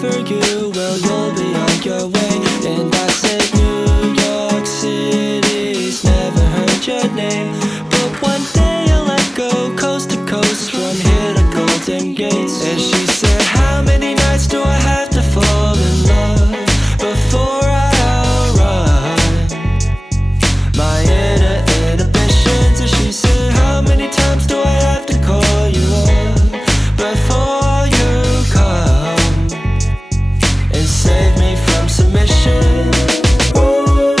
for you, well, you'll be on your way. And I said, New York City's never heard your name, but one day I'll let go, coast to coast, from here to Golden Gates. And she said, how many nights do I have to fall in love before I outrun my inhibitions? And she said, how many times do I have to call you up before you come and save me from submission? Ooh,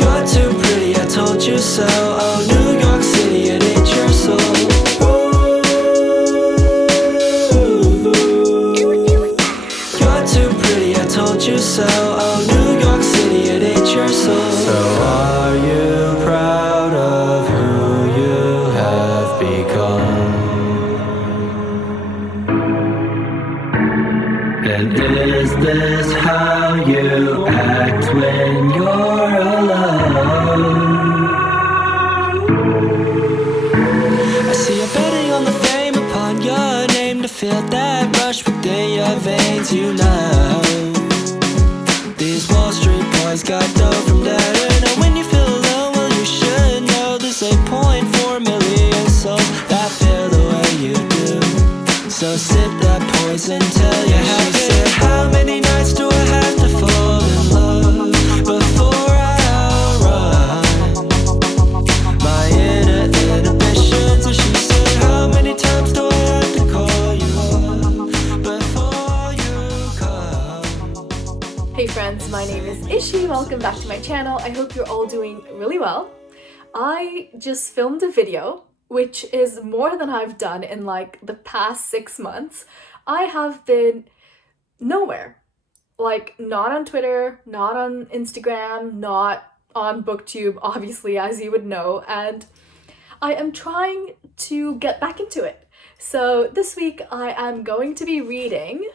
you're too pretty, I told you so. Oh, New York City, it ain't your soul. You're too pretty, I told you so. Oh, New York City, it ain't your soul. So are you proud of who you have become? And is this how you act when you're alone? I see you betting on the fame upon your name to feel that rush within your veins, you know. These Wall Street boys got dough from that. And when you feel alone, well, you should know there's 8.4 million souls that feel the way you do. So sip that poison till you have it. She said, how many nights do I have to fall in love before I outrun my inhibitions? And she said, how many times do I have to call you up before you come? Hey friends, my name is Ishi. Welcome back to my channel. I hope you're all doing really well. I just filmed a video, which is more than I've done in like the past 6 months. I have been nowhere. Like, not on Twitter, not on Instagram, not on BookTube, obviously, as you would know, and I am trying to get back into it. So this week I am going to be reading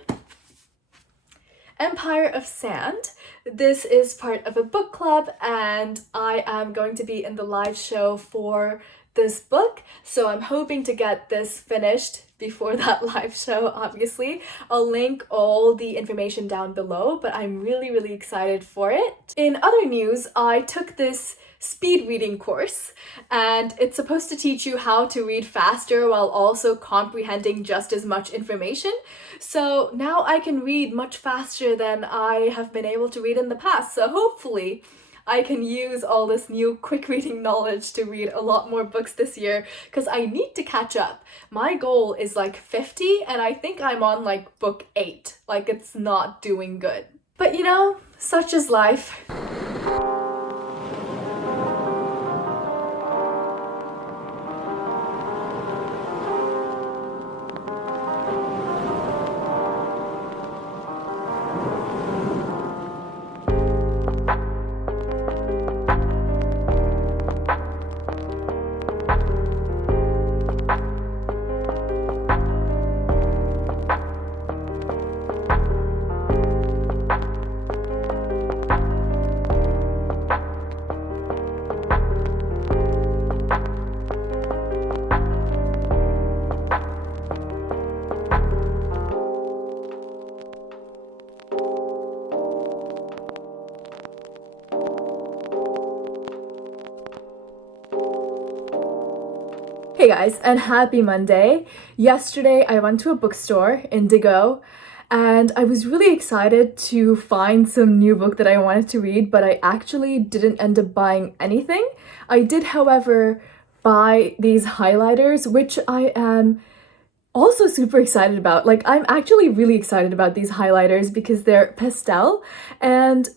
Empire of Sand. This is part of a book club and I am going to be in the live show for this book, so I'm hoping to get this finished before that live show, obviously. I'll link all the information down below, but I'm really excited for it. In other news, I took this speed reading course and it's supposed to teach you how to read faster while also comprehending just as much information. So now I can read much faster than I have been able to read in the past. So hopefully I can use all this new quick reading knowledge to read a lot more books this year because I need to catch up. My goal is like 50 and I think I'm on like book 8. Like, it's not doing good. But you know, such is life. Hey guys, and happy Monday. Yesterday I went to a bookstore, Indigo, and I was really excited to find some new book that I wanted to read, but I actually didn't end up buying anything. I did, however, buy these highlighters, which I am also super excited about. Like, I'm actually really excited about these highlighters because they're pastel and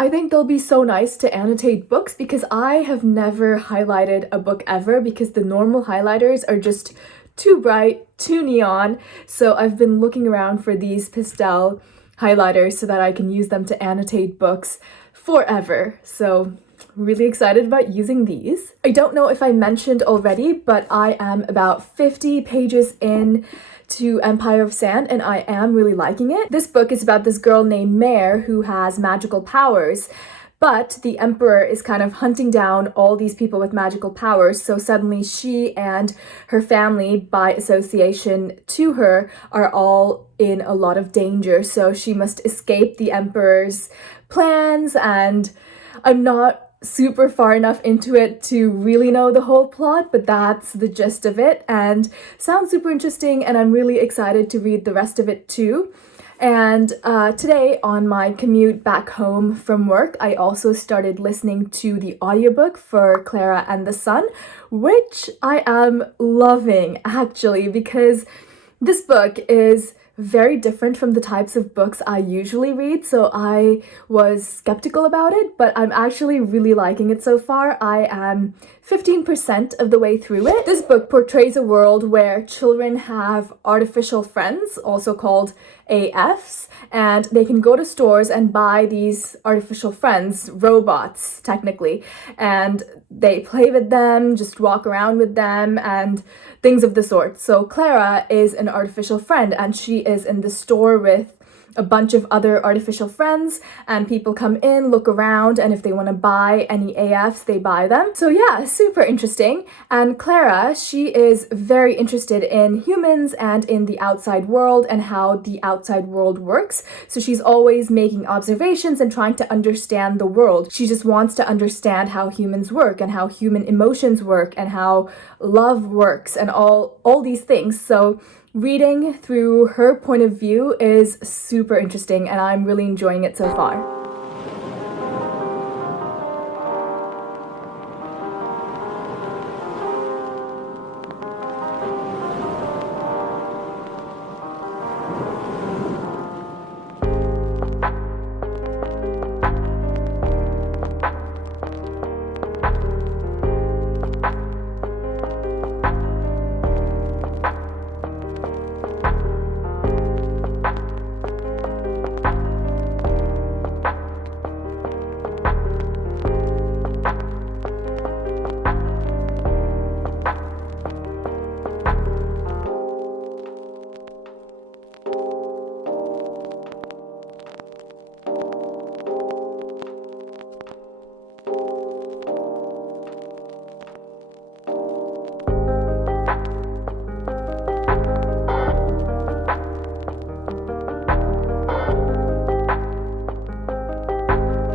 I think they'll be so nice to annotate books because I have never highlighted a book ever because the normal highlighters are just too bright, too neon. So I've been looking around for these pastel highlighters so that I can use them to annotate books forever. So really excited about using these. I don't know if I mentioned already, but I am about 50 pages in to Empire of Sand and I am really liking it. This book is about this girl named Mare who has magical powers, But the emperor is kind of hunting down all these people with magical powers, so suddenly she and her family, by association to her, are all in a lot of danger. So she must escape the emperor's plans, and I'm not super far enough into it to really know the whole plot, but that's the gist of it, and sounds super interesting, and I'm really excited to read the rest of it too. And today on my commute back home from work, I also started listening to the audiobook for Klara and the Sun, which I am loving actually, because this book is very different from the types of books I usually read, so I was skeptical about it, but I'm actually really liking it so far. I am 15% of the way through it. This book portrays a world where children have artificial friends, also called AFs, and they can go to stores and buy these artificial friends, robots technically, and they play with them, just walk around with them, and things of the sort. So Klara is an artificial friend, and she is in the store with a bunch of other artificial friends, and people come in, look around, and if they want to buy any AFs, they buy them. So yeah, super interesting. And Klara, she is very interested in humans and in the outside world and how the outside world works. So she's always making observations and trying to understand the world. She just wants to understand how humans work and how human emotions work and how love works and all these things. So reading through her point of view is super interesting, and I'm really enjoying it so far.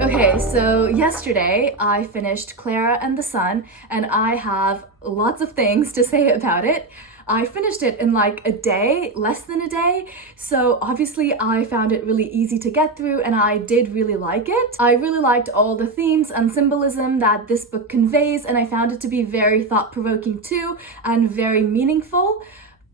Okay, so yesterday I finished Klara and the Sun, and I have lots of things to say about it. I finished it in like a day, less than a day, so obviously I found it really easy to get through and I did really like it. I really liked all the themes and symbolism that this book conveys, and I found it to be very thought-provoking too and very meaningful.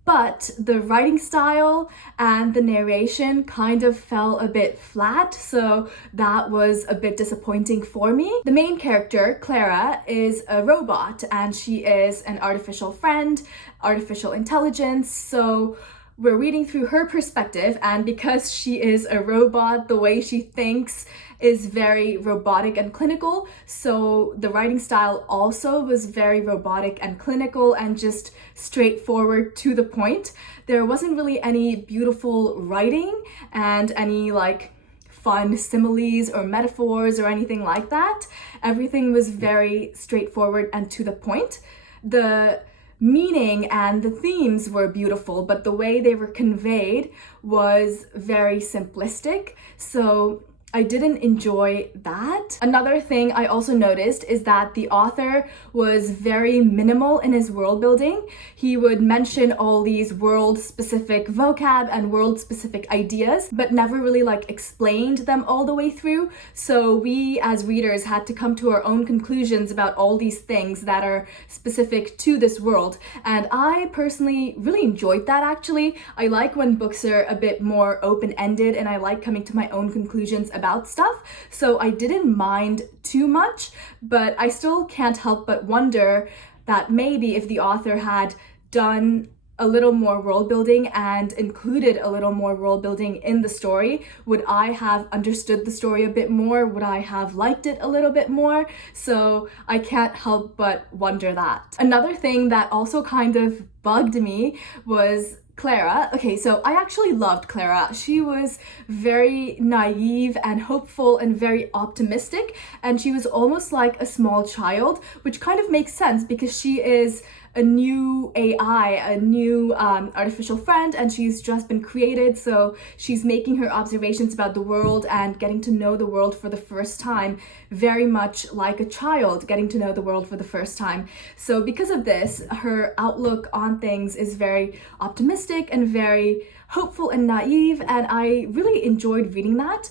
But the writing style and the narration kind of fell a bit flat, so that was a bit disappointing for me. The main character, Klara, is a robot, and she is an artificial friend, artificial intelligence, so we're reading through her perspective, and because she is a robot, the way she thinks is very robotic and clinical, so the writing style also was very robotic and clinical and just straightforward to the point. There wasn't really any beautiful writing and any like fun similes or metaphors or anything like that. Everything was very straightforward and to the point. The meaning and the themes were beautiful, but the way they were conveyed was very simplistic, so I didn't enjoy that. Another thing I also noticed is that the author was very minimal in his world building. He would mention all these world-specific vocab and world-specific ideas, but never really like explained them all the way through. So we as readers had to come to our own conclusions about all these things that are specific to this world. And I personally really enjoyed that actually. I like when books are a bit more open-ended, and I like coming to my own conclusions about stuff, so I didn't mind too much, but I still can't help but wonder that maybe if the author had done a little more world building and included a little more world building in the story, would I have understood the story a bit more? Would I have liked it a little bit more? So I can't help but wonder that. Another thing that also kind of bugged me was Klara. Okay, so I actually loved Klara. She was very naive and hopeful and very optimistic, and she was almost like a small child, which kind of makes sense because she is a new AI, a new artificial friend, and she's just been created, so she's making her observations about the world and getting to know the world for the first time, very much like a child getting to know the world for the first time. So because of this, her outlook on things is very optimistic and very hopeful and naive, and I really enjoyed reading that.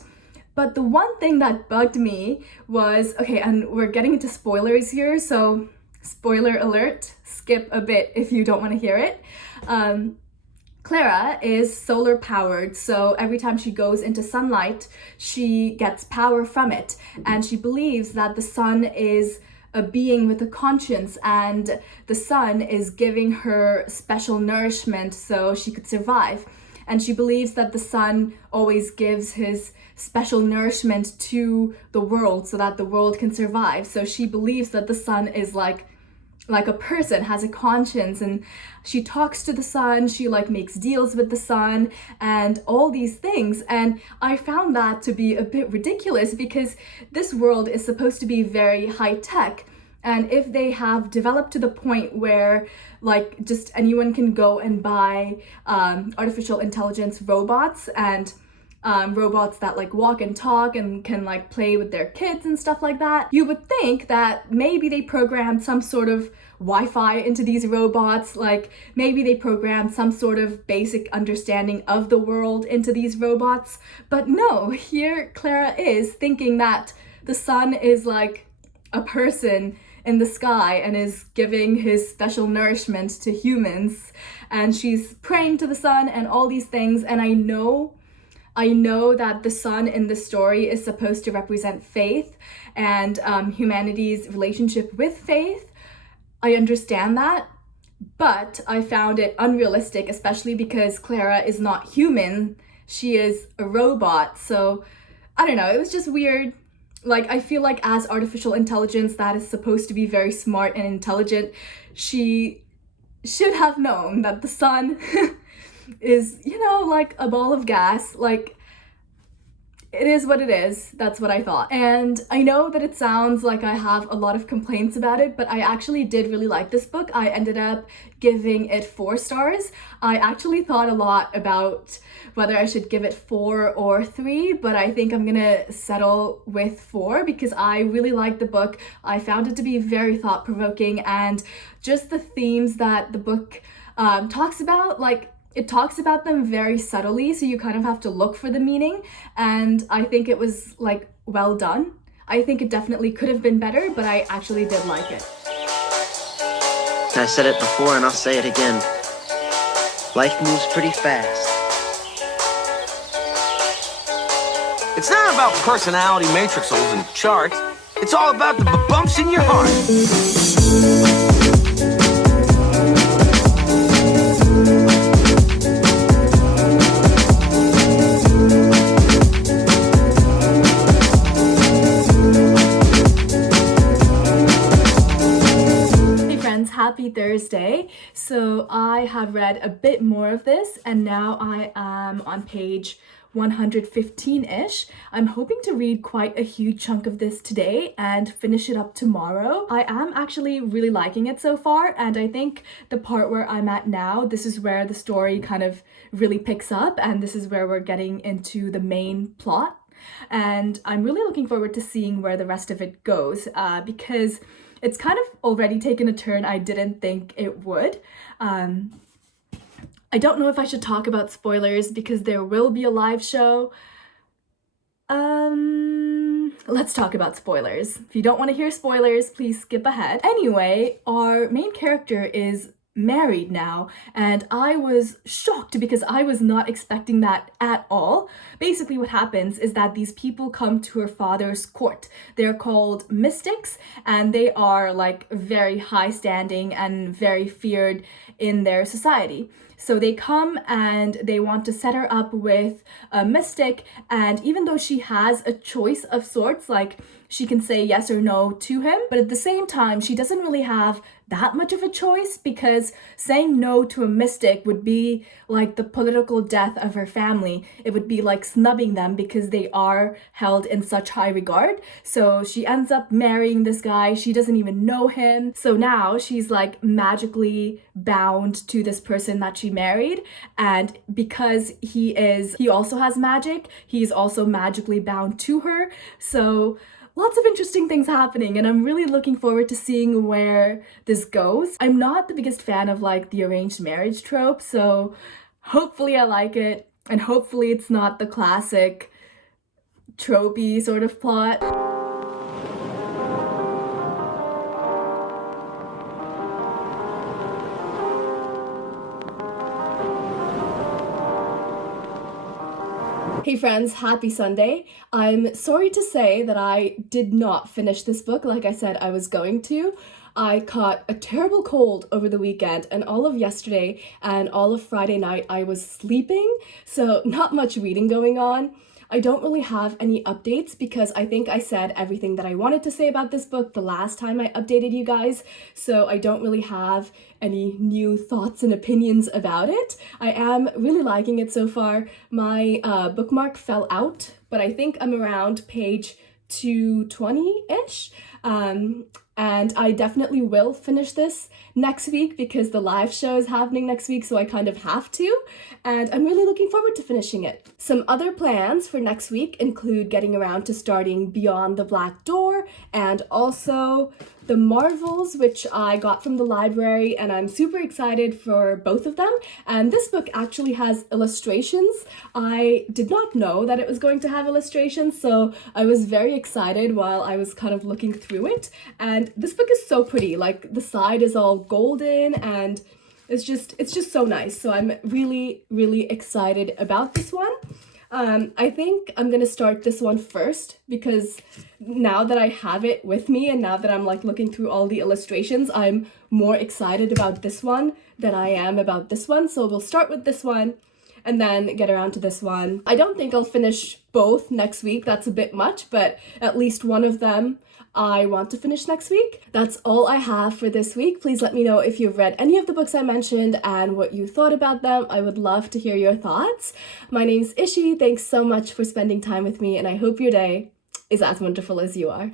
But the one thing that bugged me was, okay, and we're getting into spoilers here, so spoiler alert, skip a bit if you don't want to hear it. Klara is solar powered, so every time she goes into sunlight, she gets power from it, and she believes that the sun is a being with a conscience, and the sun is giving her special nourishment so she could survive. And she believes that the sun always gives his special nourishment to the world so that the world can survive. So she believes that the sun is like a person, has a conscience, and she talks to the sun, she like makes deals with the sun and all these things. And I found that to be a bit ridiculous because this world is supposed to be very high tech. And if they have developed to the point where like just anyone can go and buy artificial intelligence robots and robots that like walk and talk and can like play with their kids and stuff like that, you would think that maybe they programmed some sort of Wi-Fi into these robots, like maybe they programmed some sort of basic understanding of the world into these robots. But no, here Klara is thinking that the sun is like a person in the sky and is giving his special nourishment to humans, and she's praying to the sun and all these things. And I know that the sun in the story is supposed to represent faith and humanity's relationship with faith. I understand that, but I found it unrealistic, especially because Klara is not human. She is a robot. So I don't know, it was just weird. Like, I feel like as artificial intelligence that is supposed to be very smart and intelligent, she should have known that the sun is, you know, like a ball of gas. Like, it is what it is. That's what I thought. And I know that it sounds like I have a lot of complaints about it, but I actually did really like this book. I ended up giving it 4 stars. I actually thought a lot about whether I should give it 4 or 3, but I think I'm gonna settle with 4 because I really liked the book. I found it to be very thought-provoking, and just the themes that the book talks about, like, it talks about them very subtly, so you kind of have to look for the meaning, and I think it was like well done. I think it definitely could have been better, but I actually did like it. I said it before and I'll say it again. Life moves pretty fast. It's not about personality matrixels and charts. It's all about the bumps in your heart. Happy Thursday. So I have read a bit more of this, and now I am on page 115-ish. I'm hoping to read quite a huge chunk of this today and finish it up tomorrow. I am actually really liking it so far, and I think the part where I'm at now, this is where the story kind of really picks up, and this is where we're getting into the main plot. And I'm really looking forward to seeing where the rest of it goes, because it's kind of already taken a turn I didn't think it would. I don't know if I should talk about spoilers because there will be a live show. Let's talk about spoilers. If you don't want to hear spoilers, please skip ahead. Anyway, our main character is married now, and I was shocked because I was not expecting that at all. Basically what happens is that these people come to her father's court. They're called mystics, and they are like very high standing and very feared in their society. So they come and they want to set her up with a mystic, and even though she has a choice of sorts, like she can say yes or no to him, but at the same time, she doesn't really have that much of a choice, because saying no to a mystic would be like the political death of her family. It would be like snubbing them because they are held in such high regard. So she ends up marrying this guy. She doesn't even know him. So now she's like magically bound to this person that she married. And because he also has magic, he's also magically bound to her. So lots of interesting things happening, and I'm really looking forward to seeing where this goes. I'm not the biggest fan of like the arranged marriage trope, so hopefully I like it, and hopefully it's not the classic tropey sort of plot. Hey friends, happy Sunday. I'm sorry to say that I did not finish this book like I said I was going to. I caught a terrible cold over the weekend, and all of yesterday and all of Friday night I was sleeping, so not much reading going on. I don't really have any updates because I think I said everything that I wanted to say about this book the last time I updated you guys, so I don't really have any new thoughts and opinions about it. I am really liking it so far. My bookmark fell out, but I think I'm around page 220-ish. And I definitely will finish this next week because the live show is happening next week, so I kind of have to, and I'm really looking forward to finishing it. Some other plans for next week include getting around to starting Beyond the Black Door and also The Marvels, which I got from the library, and I'm super excited for both of them. And this book actually has illustrations. I did not know that it was going to have illustrations, so I was very excited while I was kind of looking through it. And this book is so pretty. Like, the side is all golden, and it's just so nice. So I'm really, really excited about this one. I think I'm gonna start this one first because now that I have it with me and now that I'm like looking through all the illustrations, I'm more excited about this one than I am about this one. So we'll start with this one and then get around to this one. I don't think I'll finish both next week. That's a bit much, but at least one of them I want to finish next week. That's all I have for this week. Please let me know if you've read any of the books I mentioned and what you thought about them. I would love to hear your thoughts. My name's Ishi. Thanks so much for spending time with me, and I hope your day is as wonderful as you are.